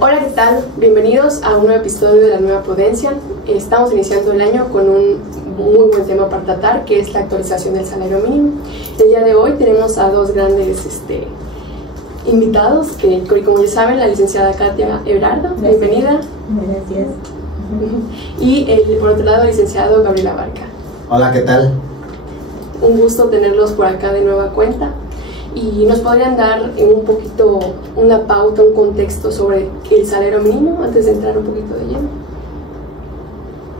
Hola, ¿qué tal? Bienvenidos a un nuevo episodio de La Nueva Prudencia. Estamos iniciando el año con un muy buen tema para tratar, que es la actualización del salario mínimo. El día de hoy tenemos a dos grandes invitados, que como ya saben, la licenciada Katia Ebrardo, bienvenida. Gracias. Y por otro lado, el licenciado Gabriel Abarca. Hola, ¿qué tal? Un gusto tenerlos por acá de nueva cuenta. ¿Y nos podrían dar un poquito una pauta, un contexto sobre el salario mínimo antes de entrar un poquito de lleno?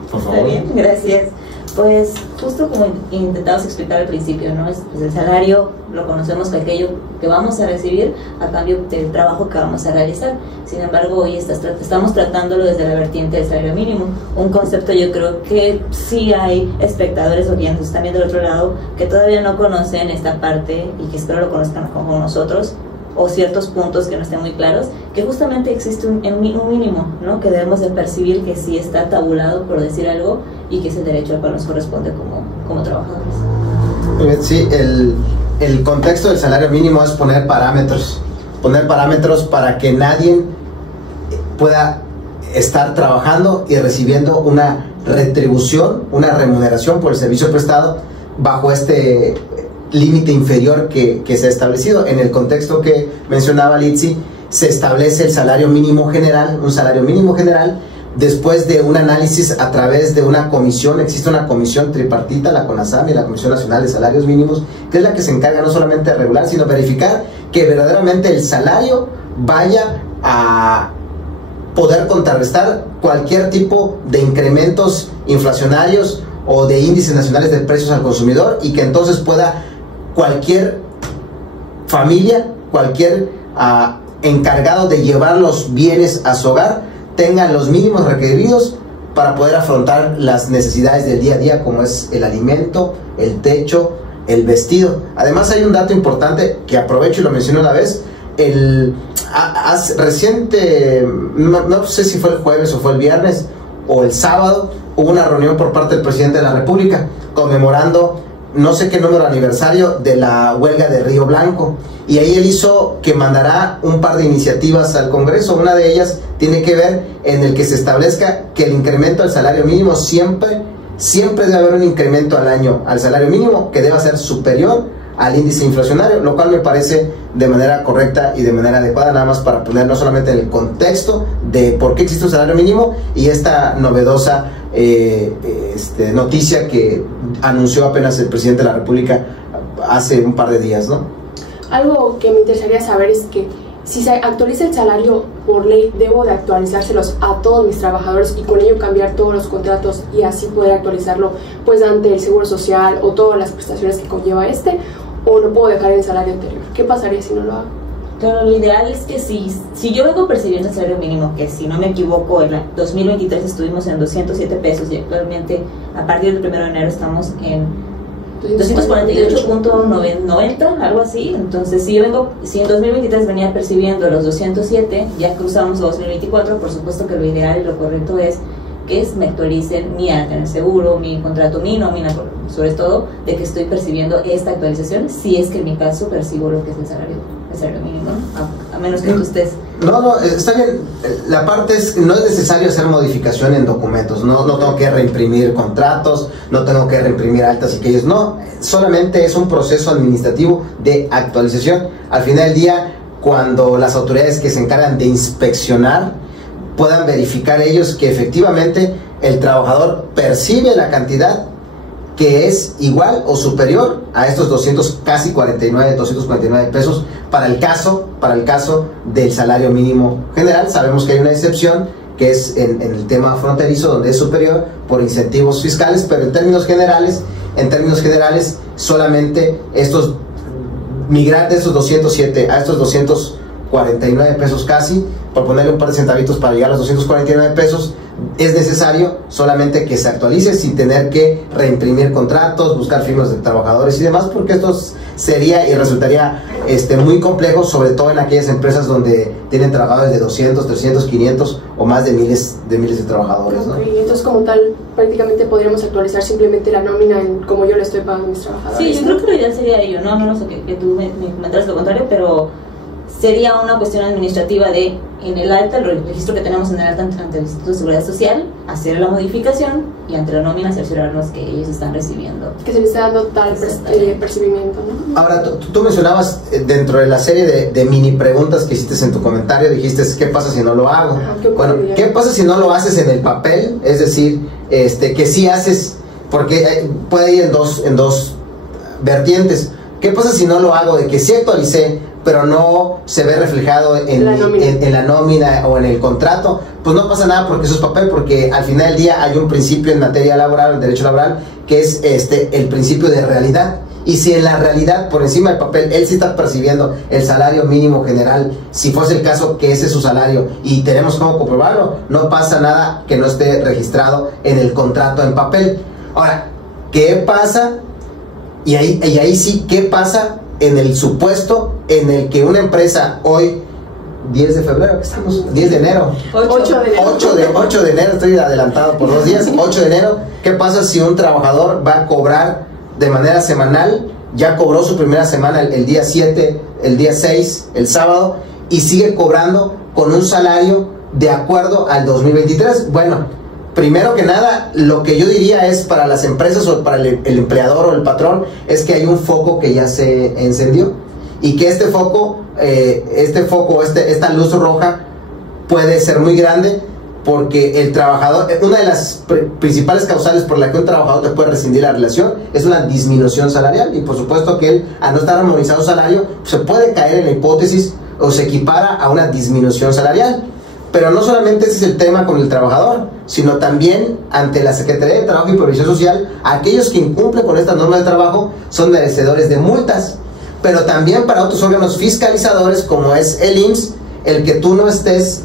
Por favor. Está bien, gracias. Pues justo como intentamos explicar al principio, ¿no? Pues el salario lo conocemos como aquello que vamos a recibir a cambio del trabajo que vamos a realizar. Sin embargo, hoy estamos tratándolo desde la vertiente del salario mínimo. Un concepto, yo creo que sí hay espectadores o quienes están viendo del otro lado que todavía no conocen esta parte y que espero lo conozcan como nosotros, o ciertos puntos que no estén muy claros, que justamente existe un mínimo, ¿no? Que debemos de percibir que sí está tabulado, por decir algo, y que es el derecho al cual nos corresponde como trabajadores. Sí, el contexto del salario mínimo es poner parámetros para que nadie pueda estar trabajando y recibiendo una retribución, una remuneración por el servicio prestado bajo este límite inferior que se ha establecido. En el contexto que mencionaba Litsi, se establece el salario mínimo general, un salario mínimo general, después de un análisis a través de una comisión. Existe una comisión tripartita, la CONASAM y la Comisión Nacional de Salarios Mínimos, que es la que se encarga no solamente de regular, sino verificar que verdaderamente el salario vaya a poder contrarrestar cualquier tipo de incrementos inflacionarios o de índices nacionales de precios al consumidor, y que entonces pueda cualquier familia, cualquier encargado de llevar los bienes a su hogar, tengan los mínimos requeridos para poder afrontar las necesidades del día a día, como es el alimento, el techo, el vestido. Además, hay un dato importante que aprovecho y lo menciono una vez. Reciente, no sé si fue el jueves o fue el viernes o el sábado, hubo una reunión por parte del presidente de la República conmemorando no sé qué número aniversario de la huelga de Río Blanco, y ahí él hizo que mandará un par de iniciativas al Congreso. Una de ellas tiene que ver en el que se establezca que el incremento del salario mínimo siempre debe haber un incremento al año al salario mínimo que deba ser superior al índice inflacionario, lo cual me parece de manera correcta y de manera adecuada, nada más para poner no solamente el contexto de por qué existe un salario mínimo y esta novedosa noticia que anunció apenas el presidente de la República hace un par de días, ¿no? Algo que me interesaría saber es que si se actualiza el salario por ley, debo de actualizárselos a todos mis trabajadores y con ello cambiar todos los contratos y así poder actualizarlo pues ante el Seguro Social o todas las prestaciones que conlleva o lo puedo dejar en el salario anterior. ¿Qué pasaría si no lo hago? Pero lo ideal es que si yo vengo percibiendo el salario mínimo, que si no me equivoco en el 2023 estuvimos en 207 pesos y actualmente a partir del 1 de enero estamos en 248.90, algo así. Entonces si en 2023 venía percibiendo los 207, ya cruzamos a 2024, por supuesto que lo ideal y lo correcto es que me actualicen mi alta en el seguro, mi contrato, mi nómina, sobre todo, de que estoy percibiendo esta actualización, si es que en mi caso percibo lo que es el salario mínimo, ¿no? A menos que tú estés... No, está bien. La parte es, no es necesario hacer modificación en documentos, no tengo que reimprimir contratos, no tengo que reimprimir altas y aquellos, no, solamente es un proceso administrativo de actualización. Al final del día, cuando las autoridades que se encargan de inspeccionar puedan verificar ellos que efectivamente el trabajador percibe la cantidad que es igual o superior a estos 249 pesos para el caso del salario mínimo general. Sabemos que hay una excepción que es en el tema fronterizo, donde es superior por incentivos fiscales, pero en términos generales solamente migrar de estos 207 a estos 249 pesos casi, por ponerle un par de centavitos para llegar a los 249 pesos, es necesario solamente que se actualice sin tener que reimprimir contratos, buscar firmas de trabajadores y demás, porque esto sería y resultaría muy complejo, sobre todo en aquellas empresas donde tienen trabajadores de 200, 300, 500 o más de miles de trabajadores, ¿no? Okay, entonces como tal prácticamente podríamos actualizar simplemente la nómina en como yo le estoy pagando a mis trabajadores. Sí, yo creo que lo ideal sería ello, no sé que tú me comentaras lo contrario, pero sería una cuestión administrativa de, en el alta, el registro que tenemos en el alta ante el Instituto de Seguridad Social, hacer la modificación y ante la nómina cerciorarnos que ellos están recibiendo. Que se les está dando tal percibimiento, ¿no? Ahora, tú mencionabas dentro de la serie de mini preguntas que hiciste en tu comentario, dijiste, ¿qué pasa si no lo hago? Bueno, ¿qué pasa si no lo haces en el papel? Es decir, que sí haces, porque puede ir en dos vertientes. ¿Qué pasa si no lo hago? De que sí actualicé, pero no se ve reflejado en la nómina o en el contrato, pues no pasa nada porque eso es papel, porque al final del día hay un principio en materia laboral, en derecho laboral, que es el principio de realidad. Y si en la realidad, por encima del papel, él sí está percibiendo el salario mínimo general, si fuese el caso que ese es su salario y tenemos cómo comprobarlo, no pasa nada que no esté registrado en el contrato en papel. Ahora, ¿qué pasa? Y ahí sí, ¿qué pasa en el supuesto en el que una empresa hoy, 10 de febrero, ¿qué estamos? 10 de enero. 8 de enero, estoy adelantado por 2 días. 8 de enero, ¿qué pasa si un trabajador va a cobrar de manera semanal? Ya cobró su primera semana el día 7, el día 6, el sábado, y sigue cobrando con un salario de acuerdo al 2023. Bueno, primero que nada, lo que yo diría es para las empresas o para el empleador o el patrón, es que hay un foco que ya se encendió y que esta luz roja puede ser muy grande, porque el trabajador, una de las principales causales por la que un trabajador te puede rescindir la relación es una disminución salarial, y por supuesto que él, al no estar armonizado salario, se puede caer en la hipótesis o se equipara a una disminución salarial. Pero no solamente ese es el tema con el trabajador, sino también ante la Secretaría de Trabajo y Previsión Social, aquellos que incumplen con estas normas de trabajo son merecedores de multas. Pero también para otros órganos fiscalizadores, como es el IMSS, el que tú no estés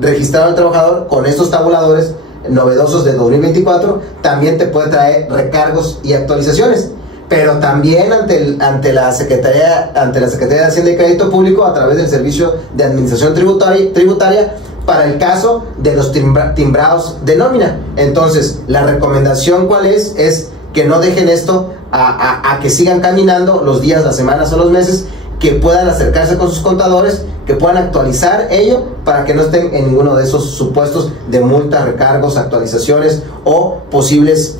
registrado al trabajador con estos tabuladores novedosos de 2024, también te puede traer recargos y actualizaciones. Pero también ante la Secretaría de Hacienda y Crédito Público, a través del Servicio de Administración Tributaria, para el caso de los timbrados de nómina. Entonces, la recomendación, ¿cuál es? Es que no dejen esto a que sigan caminando los días, las semanas o los meses, que puedan acercarse con sus contadores, que puedan actualizar ello para que no estén en ninguno de esos supuestos de multas, recargos, actualizaciones o posibles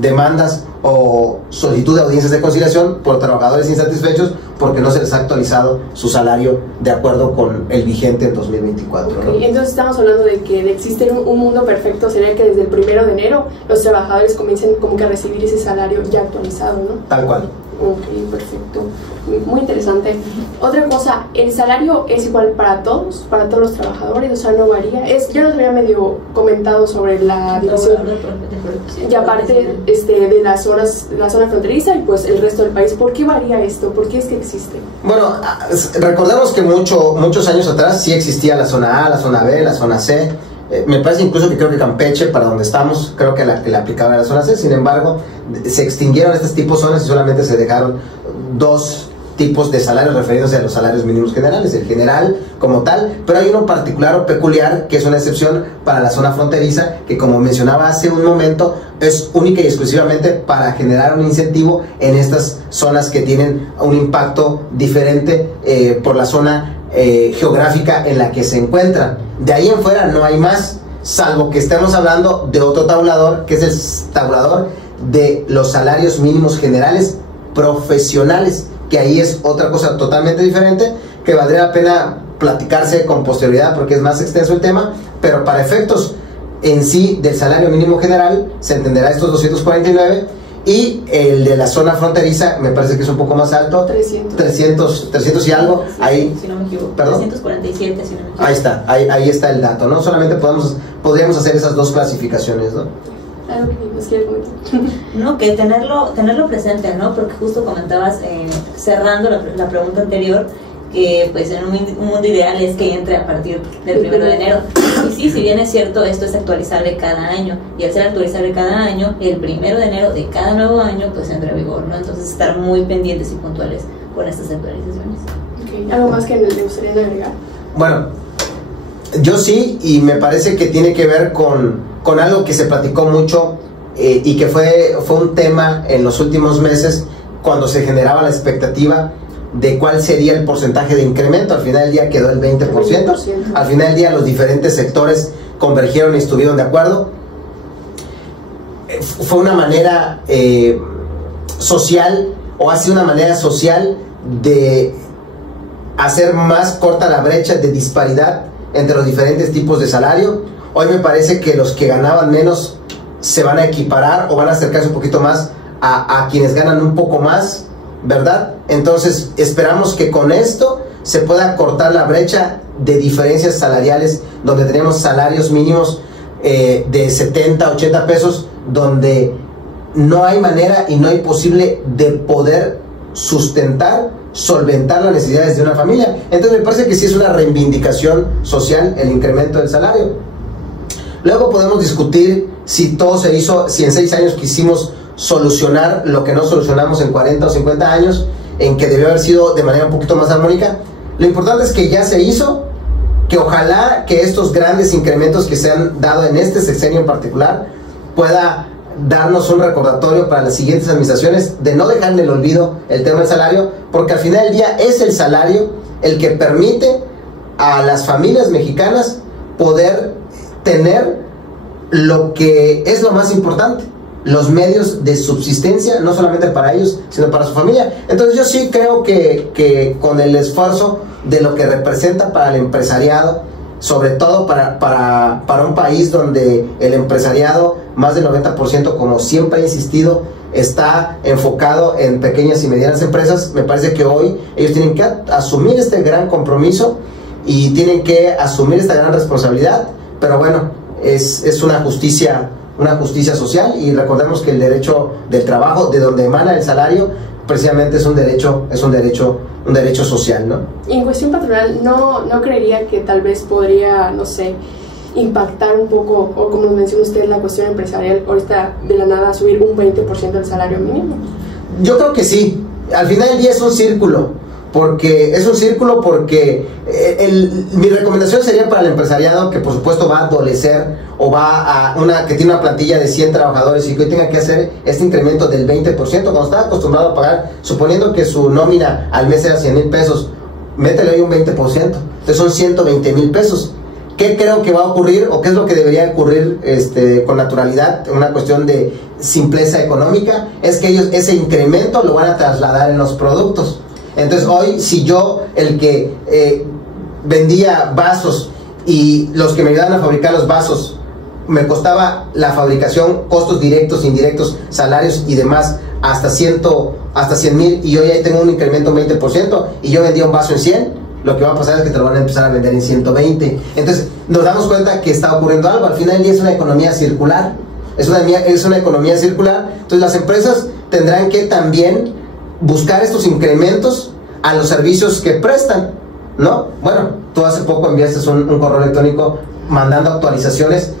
demandas o solicitud de audiencias de conciliación por trabajadores insatisfechos porque no se les ha actualizado su salario de acuerdo con el vigente en 2024. Okay, ¿no? Entonces estamos hablando de que de existir un mundo perfecto sería que desde el 1 de enero los trabajadores comiencen como que a recibir ese salario ya actualizado, ¿no? Tal cual. Ok, perfecto. Muy interesante. Otra cosa, ¿el salario es igual para todos los trabajadores? O sea, no varía. Ya nos había medio comentado sobre la división. Y aparte de la zona fronteriza y pues el resto del país. ¿Por qué varía esto? ¿Por qué es que existe? Bueno, recordemos que muchos años atrás sí existía la zona A, la zona B, la zona C. Me parece incluso que creo que Campeche, para donde estamos, creo que la aplicaba a la zona C. Sin embargo, se extinguieron estos tipos de zonas y solamente se dejaron 2 tipos de salarios referidos a los salarios mínimos generales, el general como tal, pero hay uno particular o peculiar que es una excepción para la zona fronteriza, que como mencionaba hace un momento, es única y exclusivamente para generar un incentivo en estas zonas que tienen un impacto diferente por la zona geográfica en la que se encuentran. De ahí en fuera no hay más, salvo que estemos hablando de otro tabulador, que es el tabulador de los salarios mínimos generales profesionales, que ahí es otra cosa totalmente diferente, que valdría la pena platicarse con posterioridad porque es más extenso el tema, pero para efectos en sí del salario mínimo general se entenderá estos 249, y el de la zona fronteriza me parece que es un poco más alto, 300 y algo, sí, ahí, si no me equivoco, ¿perdón? 347, si no me equivoco. Ahí está, ahí está el dato, ¿no? Solamente podríamos hacer esas 2 clasificaciones, ¿no? ¿Algo que nos quiere comentar? No, que tenerlo presente, ¿no? Porque justo comentabas, cerrando la pregunta anterior, que pues en un mundo ideal es que entre a partir del 1 de enero. Y sí, si bien es cierto, esto es actualizable cada año, y al ser actualizable cada año, el 1 de enero de cada nuevo año pues entra en vigor, ¿no? Entonces estar muy pendientes y puntuales con estas actualizaciones. Okay. ¿Algo más que le gustaría agregar? Bueno, yo sí, y me parece que tiene que ver con algo que se platicó mucho y que fue un tema en los últimos meses, cuando se generaba la expectativa de cuál sería el porcentaje de incremento. Al final del día quedó el 20%. 20%. Al final del día los diferentes sectores convergieron y estuvieron de acuerdo. Fue una manera social, o ha sido una manera social de hacer más corta la brecha de disparidad entre los diferentes tipos de salario. Hoy me parece que los que ganaban menos se van a equiparar o van a acercarse un poquito más a quienes ganan un poco más, ¿verdad? Entonces esperamos que con esto se pueda cortar la brecha de diferencias salariales, donde tenemos salarios mínimos de 70, 80 pesos, donde no hay manera y no hay posible de poder sustentar, solventar las necesidades de una familia. Entonces me parece que sí es una reivindicación social el incremento del salario. Luego podemos discutir si todo se hizo, si en 6 años quisimos solucionar lo que no solucionamos en 40 o 50 años, en que debió haber sido de manera un poquito más armónica. Lo importante es que ya se hizo, que ojalá que estos grandes incrementos que se han dado en este sexenio en particular pueda darnos un recordatorio para las siguientes administraciones de no dejar en el olvido el tema del salario, porque al final del día es el salario el que permite a las familias mexicanas poder tener lo que es lo más importante, los medios de subsistencia, no solamente para ellos, sino para su familia. Entonces yo sí creo que con el esfuerzo de lo que representa para el empresariado, sobre todo para un país donde el empresariado, más del 90%, como siempre he insistido, está enfocado en pequeñas y medianas empresas, me parece que hoy ellos tienen que asumir este gran compromiso y tienen que asumir esta gran responsabilidad. Pero bueno, es una justicia social, y recordemos que el derecho del trabajo, de donde emana el salario, precisamente es un derecho social, ¿no? Y en cuestión patronal, ¿no creería que tal vez podría, no sé, impactar un poco, o como menciona usted, la cuestión empresarial, ahorita de la nada subir un 20% del salario mínimo? Yo creo que sí. Al final del día es un círculo, porque mi recomendación sería para el empresariado, que por supuesto va a adolecer o que tiene una plantilla de 100 trabajadores y que hoy tenga que hacer este incremento del 20%, cuando estaba acostumbrado a pagar, suponiendo que su nómina al mes era 100,000 pesos, métele ahí un 20%, entonces son 120,000 pesos. ¿Qué creo que va a ocurrir, o qué es lo que debería ocurrir con naturalidad, en una cuestión de simpleza económica? Es que ellos ese incremento lo van a trasladar en los productos. Entonces hoy, si yo, el que vendía vasos, y los que me ayudaban a fabricar los vasos, me costaba la fabricación, costos directos, indirectos, salarios y demás, hasta 100,000, y hoy ahí tengo un incremento un 20%, y yo vendía un vaso en 100, lo que va a pasar es que te lo van a empezar a vender en 120. Entonces nos damos cuenta que está ocurriendo algo. Al final del día es una economía circular, es una economía circular. Entonces las empresas tendrán que también buscar estos incrementos a los servicios que prestan, ¿no? Bueno, tú hace poco enviaste un correo electrónico mandando actualizaciones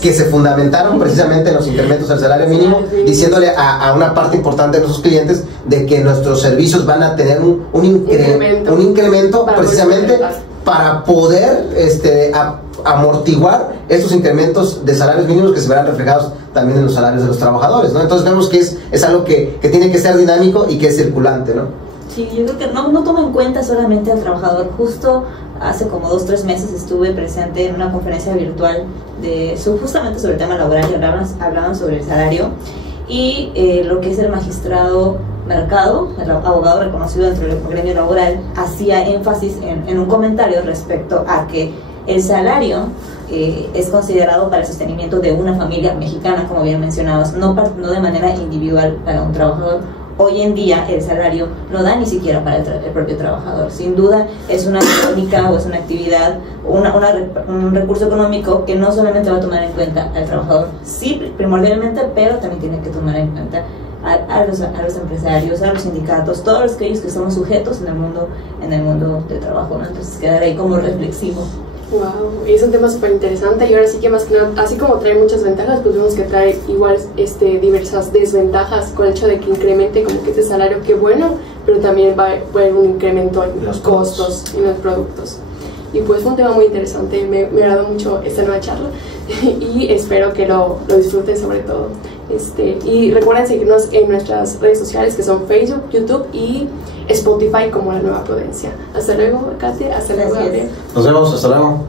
que se fundamentaron precisamente en los incrementos al salario mínimo, diciéndole a una parte importante de nuestros clientes de que nuestros servicios van a tener un incremento precisamente para poder amortiguar estos incrementos de salarios mínimos que se verán reflejados también en los salarios de los trabajadores, ¿no? Entonces vemos que es algo que tiene que ser dinámico y que es circulante, ¿no? Sí, yo creo que no toma en cuenta solamente al trabajador. Justo hace como 2 o 3 meses estuve presente en una conferencia virtual justamente sobre el tema laboral, y hablaban sobre el salario, y lo que es el magistrado Mercado, el abogado reconocido dentro del gremio laboral, hacía énfasis en un comentario respecto a que el salario es considerado para el sostenimiento de una familia mexicana, como bien mencionabas, no de manera individual para un trabajador. Hoy en día el salario no da ni siquiera para el propio trabajador. Sin duda es una dinámica, o es una actividad, un recurso económico que no solamente va a tomar en cuenta al trabajador, sí primordialmente, pero también tiene que tomar en cuenta a los empresarios, a los sindicatos, todos aquellos que somos sujetos en el mundo del trabajo, ¿no? Entonces quedar ahí como reflexivo. Wow, es un tema súper interesante, y ahora sí que más que nada, así como trae muchas ventajas, pues vemos que trae igual diversas desventajas con el hecho de que incremente como que este salario, que bueno, pero también va a haber un incremento en los costos y en los productos. Y pues fue un tema muy interesante, me agradó mucho esta nueva charla y espero que lo disfruten sobre todo. Y recuerden seguirnos en nuestras redes sociales, que son Facebook, YouTube y Spotify como La Nueva Prudencia. Hasta luego, Katia. Hasta luego, Gracias. Gabriel. Nos vemos, hasta luego.